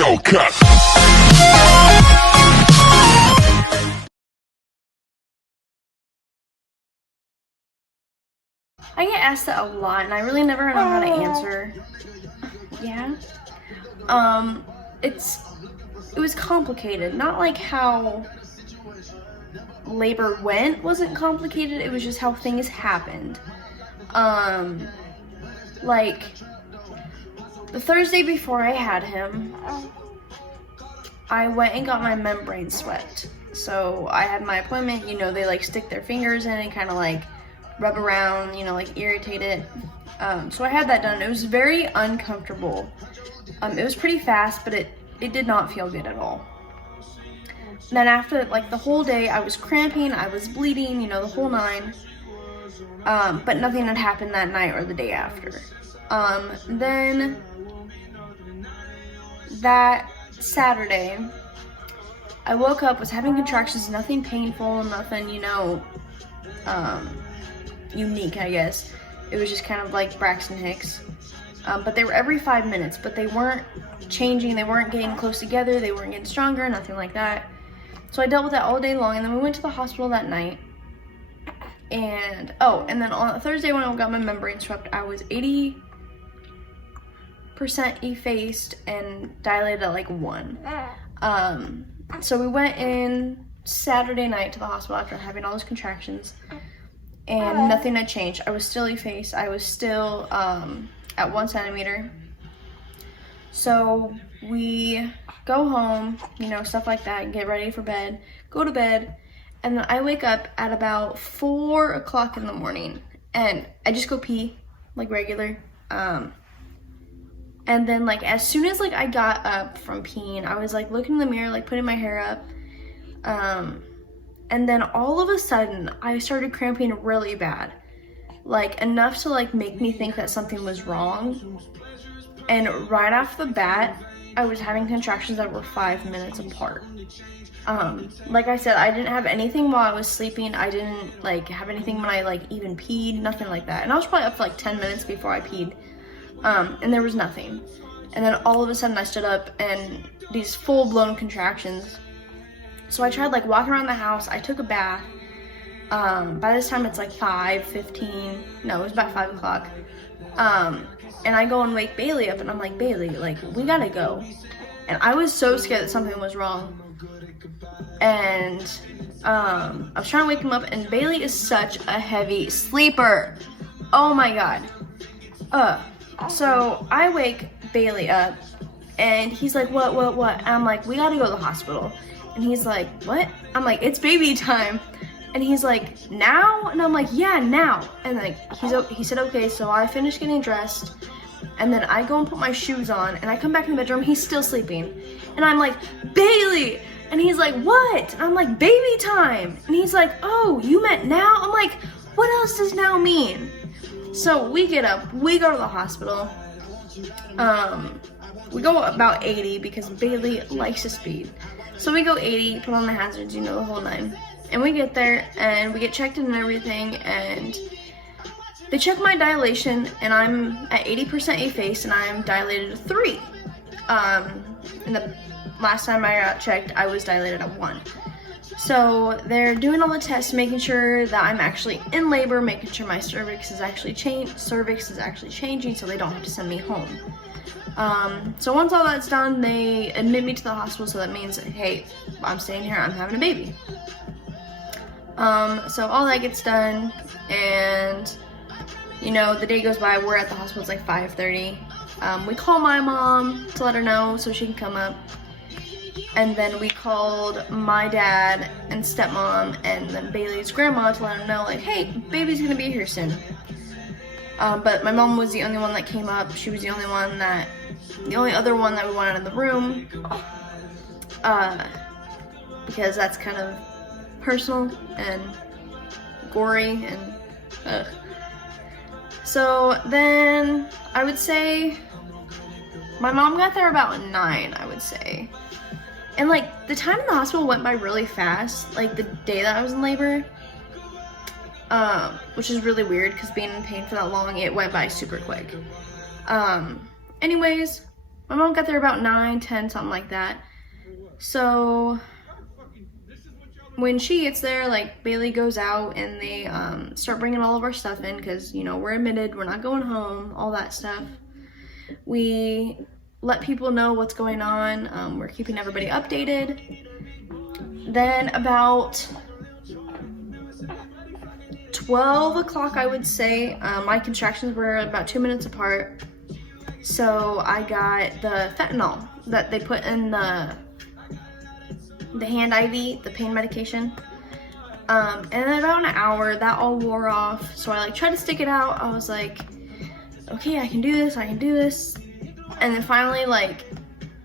Hellcat. I get asked that a lot, and I really never know how to answer. Yeah. It was complicated. Not like how labor went wasn't complicated. It was just how things happened. Like the Thursday before I had him, I went and got my membrane swept. So I had my appointment. You know, they like stick their fingers in and kind of like rub around, you know, like irritate it. So I had that done. It was very uncomfortable. It was pretty fast, but it did not feel good at all. And then after like the whole day, I was cramping, I was bleeding, you know, the whole nine. But nothing had happened that night or the day after. Then that Saturday, I woke up, was having contractions, nothing painful, nothing, you know, unique, I guess. It was just kind of like Braxton Hicks. But they were every 5 minutes, but they weren't changing, they weren't getting close together, they weren't getting stronger, nothing like that. So I dealt with that all day long, and then we went to the hospital that night. And, and then on Thursday when I got my membrane swept, I was 80% effaced and dilated at like 1. So we went in Saturday night to the hospital after having all those contractions, and nothing had changed. I was still effaced. I was still at 1 centimeter. So we go home, you know, stuff like that, get ready for bed, go to bed, and then I wake up at about 4 o'clock in the morning, and I just go pee like regular. And then like as soon as like I got up from peeing, I was like looking in the mirror, like putting my hair up. And then all of a sudden I started cramping really bad, like enough to like make me think that something was wrong. And right off the bat, I was having contractions that were 5 minutes apart. Like I said, I didn't have anything while I was sleeping. I didn't like have anything when I like even peed, nothing like that. And I was probably up for like 10 minutes before I peed. And there was nothing. And then all of a sudden I stood up and these full-blown contractions. So I tried like walking around the house. I took a bath. By this time it's like 5:15. No, it was about 5 o'clock. And I go and wake Bailey up, and I'm like, Bailey, like, we gotta go. And I was so scared that something was wrong. And I was trying to wake him up, and Bailey is such a heavy sleeper. Oh my god. So I wake Bailey up, and he's like, what? And I'm like, we gotta go to the hospital. And he's like, what? I'm like, it's baby time. And he's like, now? And I'm like, yeah, now. And like, he said, okay. So I finished getting dressed, and then I go and put my shoes on, and I come back in the bedroom, he's still sleeping. And I'm like, Bailey! And he's like, what? And I'm like, baby time. And he's like, oh, you meant now? I'm like, what else does now mean? So we get up, we go to the hospital. We go about 80 because Bailey likes to speed. So we go 80, put on the hazards, you know, the whole 9. And we get there, and we get checked in and everything, and they check my dilation, and I'm at 80% effaced, and I'm dilated to 3. And the last time I got checked, I was dilated at 1. So they're doing all the tests, making sure that I'm actually in labor, making sure my cervix is actually changing, so they don't have to send me home. So once all that's done, they admit me to the hospital, so that means, hey, I'm staying here, I'm having a baby. So all that gets done, and, you know, the day goes by, we're at the hospital, it's like 5:30. We call my mom to let her know so she can come up. And then we called my dad and stepmom and then Bailey's grandma to let them know, like, hey, baby's gonna be here soon. But my mom was the only one that came up. She was the only other one that we wanted in the room. Because that's kind of personal and gory and ugh. So then I would say my mom got there about 9, I would say. And like the time in the hospital went by really fast, like the day that I was in labor, which is really weird because being in pain for that long, it went by super quick. Anyways, My mom got there about 9, 10, something like that. So when she gets there, like, Bailey goes out and they start bringing all of our stuff in because, you know, we're admitted, we're not going home, all that stuff. We let people know what's going on. We're keeping everybody updated. Then about 12 o'clock, I would say, my contractions were about 2 minutes apart. So I got the fentanyl that they put in the hand IV, the pain medication. And then about an hour, that all wore off. So I like tried to stick it out. I was like, okay, I can do this, I can do this. And then finally, like,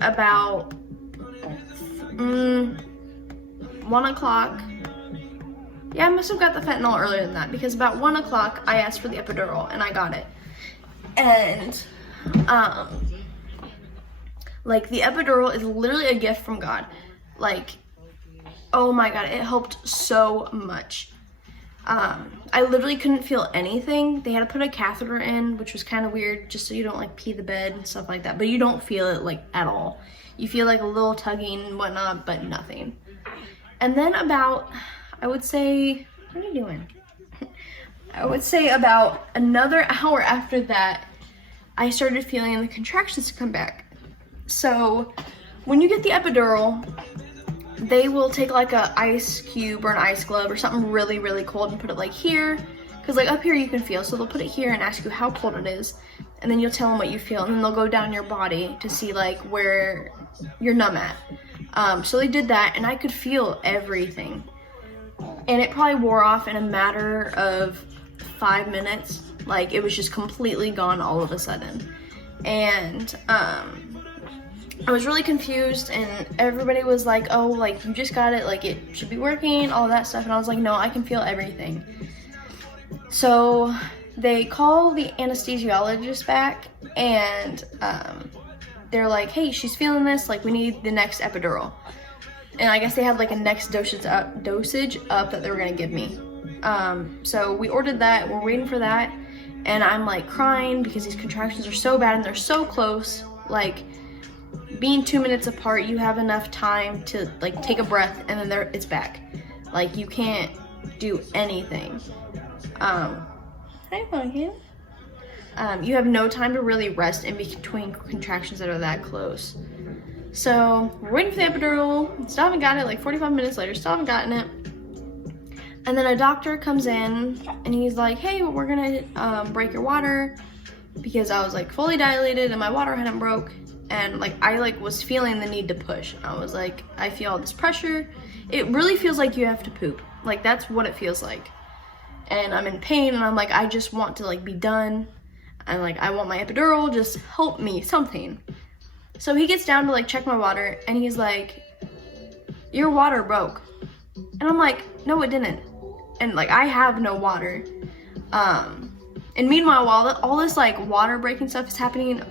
about 1 o'clock, yeah, I must have got the fentanyl earlier than that, because about 1 o'clock, I asked for the epidural, and I got it. And, like, the epidural is literally a gift from God. Like, oh my God, it helped so much. I literally couldn't feel anything. They had to put a catheter in, which was kind of weird, just so you don't like pee the bed and stuff like that. But you don't feel it like at all. You feel like a little tugging and whatnot, but nothing. And then about, I would say, what are you doing? I would say about another hour after that, I started feeling the contractions come back. So when you get the epidural, they will take like a ice cube or an ice glove or something really, really cold and put it like here. Cause like up here you can feel, so they'll put it here and ask you how cold it is. And then you'll tell them what you feel, and then they'll go down your body to see like where you're numb at. So they did that, and I could feel everything. And it probably wore off in a matter of 5 minutes. Like, it was just completely gone all of a sudden. And I was really confused, and everybody was like, oh, like, you just got it, like, it should be working, all that stuff. And I was like, no, I can feel everything. So they call the anesthesiologist back, and they're like, hey, she's feeling this, like, we need the next epidural. And I guess they had like a next dosage up that they were gonna give me. So we ordered that, we're waiting for that, and I'm like crying because these contractions are so bad and they're so close. Like, being 2 minutes apart, you have enough time to like take a breath, and then it's back. Like, you can't do anything. Hi, Pumpkin. You have no time to really rest in between contractions that are that close. So we're waiting for the epidural, still haven't gotten it, like 45 minutes later, still haven't gotten it. And then a doctor comes in and he's like, hey, we're gonna break your water, because I was like fully dilated and my water hadn't broke. And like, I like was feeling the need to push. I was like, I feel all this pressure. It really feels like you have to poop. Like, that's what it feels like. And I'm in pain, and I'm like, I just want to like be done. And like, I want my epidural, just help me, something. So he gets down to like check my water, and he's like, your water broke. And I'm like, no, it didn't. And like, I have no water. And meanwhile, while all this like water breaking stuff is happening,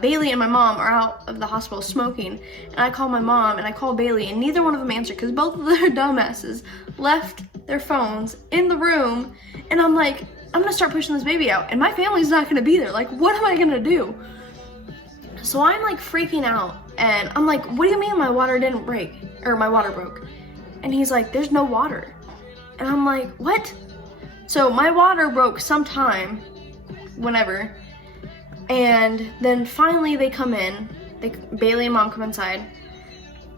Bailey and my mom are out of the hospital smoking. And I call my mom and I call Bailey, and neither one of them answered, because both of their dumbasses left their phones in the room. And I'm like, I'm gonna start pushing this baby out, and my family's not gonna be there. Like, what am I gonna do? So I'm like freaking out, and I'm like, what do you mean my water didn't break? Or my water broke? And he's like, there's no water. And I'm like, what? So my water broke sometime, whenever. And then finally they come in, Bailey and mom come inside,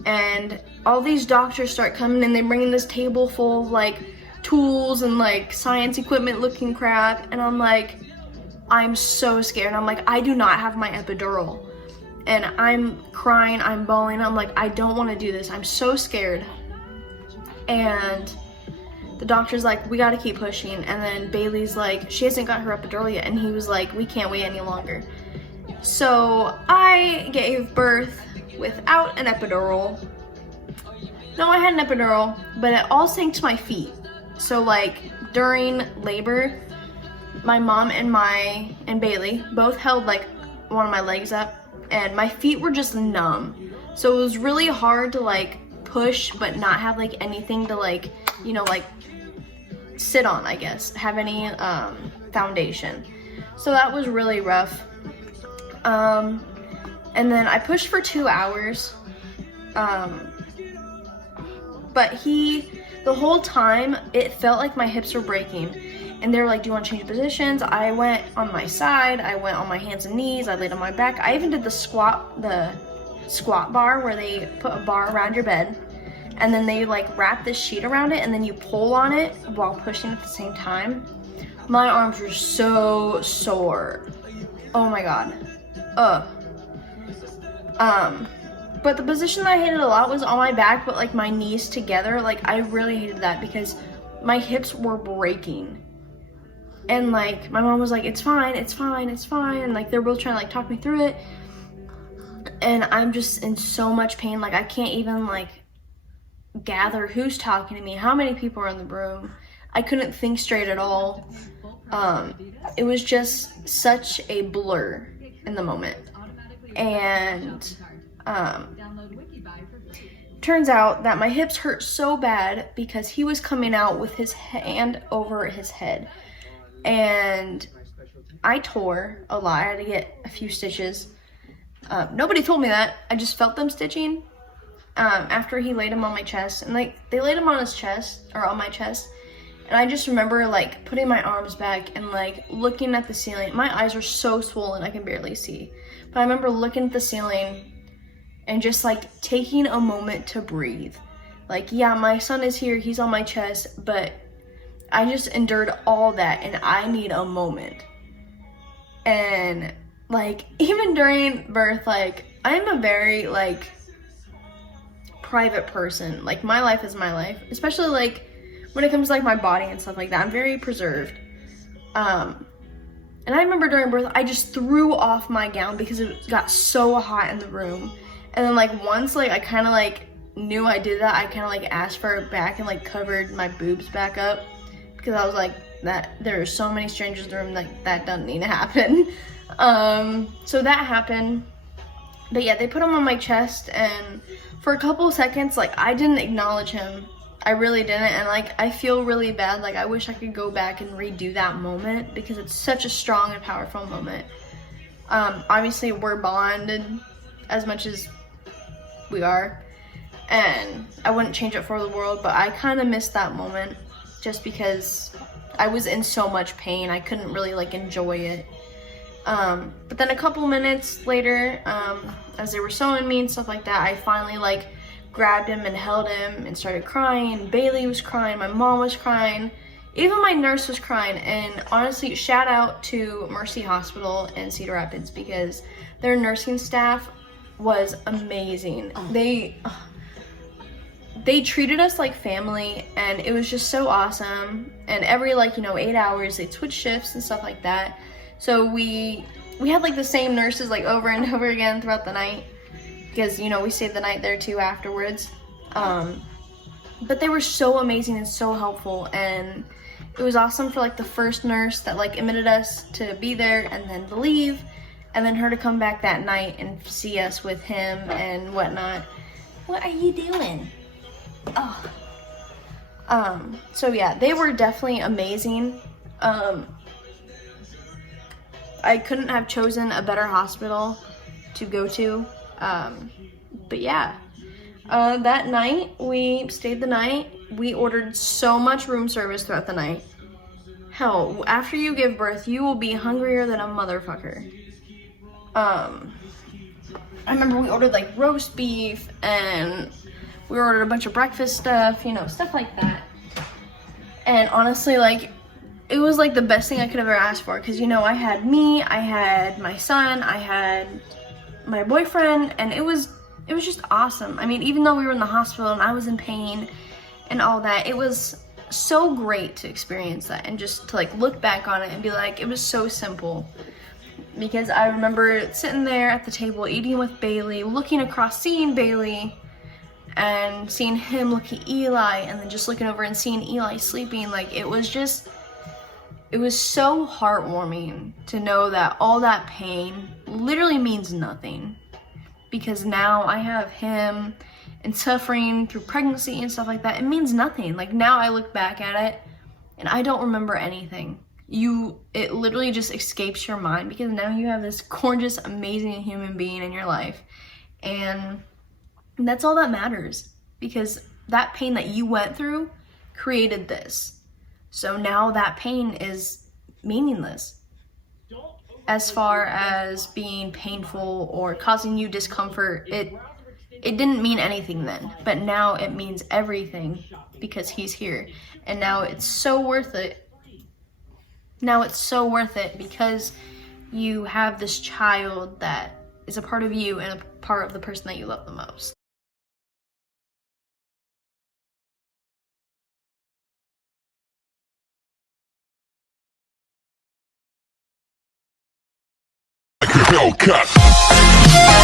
and all these doctors start coming in. They bring in this table full of like tools and like science equipment looking crap. And I'm like, I'm so scared. I'm like, I do not have my epidural. And I'm crying, I'm bawling. I'm like, I don't want to do this. I'm so scared. And the doctor's like, we got to keep pushing. And then Bailey's like, she hasn't got her epidural yet. And he was like, we can't wait any longer. So I gave birth without an epidural. No, I had an epidural, but it all sank to my feet. So like during labor, my mom and Bailey both held like one of my legs up, and my feet were just numb. So it was really hard to like push, but not have like anything to like, you know, like sit on, I guess, have any foundation. So that was really rough. And then I pushed for 2 hours. But the whole time, it felt like my hips were breaking. And they were like, do you want to change positions? I went on my side, I went on my hands and knees, I laid on my back. I even did the squat bar where they put a bar around your bed. And then they like wrap this sheet around it and then you pull on it while pushing at the same time. My arms were so sore. Oh my God. But the position that I hated a lot was on my back, but like my knees together. Like I really hated that because my hips were breaking. And like my mom was like, it's fine, it's fine, it's fine. And like they're both trying to like talk me through it. And I'm just in so much pain. Like I can't even like gather who's talking to me, how many people are in the room. I couldn't think straight at all. It was just such a blur in the moment. And turns out that my hips hurt so bad because he was coming out with his hand over his head. And I tore a lot. I had to get a few stitches. Nobody told me that. I just felt them stitching after he laid him on my chest. And like they laid him on his chest, or on my chest. And I just remember like putting my arms back and like looking at the ceiling. My eyes were so swollen I can barely see. But I remember looking at the ceiling and just like taking a moment to breathe. Like, yeah, my son is here, he's on my chest, but I just endured all that and I need a moment. And like even during birth, like I'm a very like private person. Like my life is my life, especially like when it comes to like my body and stuff like that. I'm very preserved. And I remember during birth, I just threw off my gown because it got so hot in the room. And then like once like I kind of like knew I did that, I kind of like asked for it back and like covered my boobs back up because I was like, that there are so many strangers in the room, like that doesn't need to happen. So that happened. But yeah, they put him on my chest and for a couple of seconds, like I didn't acknowledge him. I really didn't, and like I feel really bad. Like I wish I could go back and redo that moment because it's such a strong and powerful moment. Obviously we're bonded as much as we are, and I wouldn't change it for the world, but I kind of missed that moment just because I was in so much pain. I couldn't really like enjoy it. But then a couple minutes later, as they were sewing me and stuff like that, I finally like grabbed him and held him and started crying. Bailey was crying, my mom was crying, even my nurse was crying. And honestly, shout out to Mercy Hospital in Cedar Rapids because their nursing staff was amazing. They treated us like family and it was just so awesome. And every like, 8 hours they switch shifts and stuff like that. So we had like the same nurses like over and over again throughout the night because we stayed the night there too afterwards. But they were so amazing and so helpful, and it was awesome for like the first nurse that like admitted us to be there and then to leave, and then her to come back that night and see us with him and whatnot. What are you doing? Oh. So yeah, they were definitely amazing. I couldn't have chosen a better hospital to go to. But yeah, that night we stayed the night. We ordered so much room service throughout the night. Hell, after you give birth, you will be hungrier than a motherfucker. I remember we ordered like roast beef and we ordered a bunch of breakfast stuff, stuff like that. And honestly, like, it was like the best thing I could ever ask for because, I had me, I had my son, I had my boyfriend, and it was just awesome. I mean, even though we were in the hospital and I was in pain and all that, it was so great to experience that and just to like look back on it and be like, it was so simple. Because I remember sitting there at the table eating with Bailey, looking across, seeing Bailey and seeing him look at Eli, and then just looking over and seeing Eli sleeping. Like, it was so heartwarming to know that all that pain literally means nothing, because now I have him, and suffering through pregnancy and stuff like that, it means nothing. Like, now I look back at it and I don't remember anything. it literally just escapes your mind because now you have this gorgeous, amazing human being in your life. And that's all that matters, because that pain that you went through created this. So now that pain is meaningless as far as being painful or causing you discomfort. It didn't mean anything then, but now it means everything because he's here. And now it's so worth it. Now it's so worth it because you have this child that is a part of you and a part of the person that you love the most. Hellcat.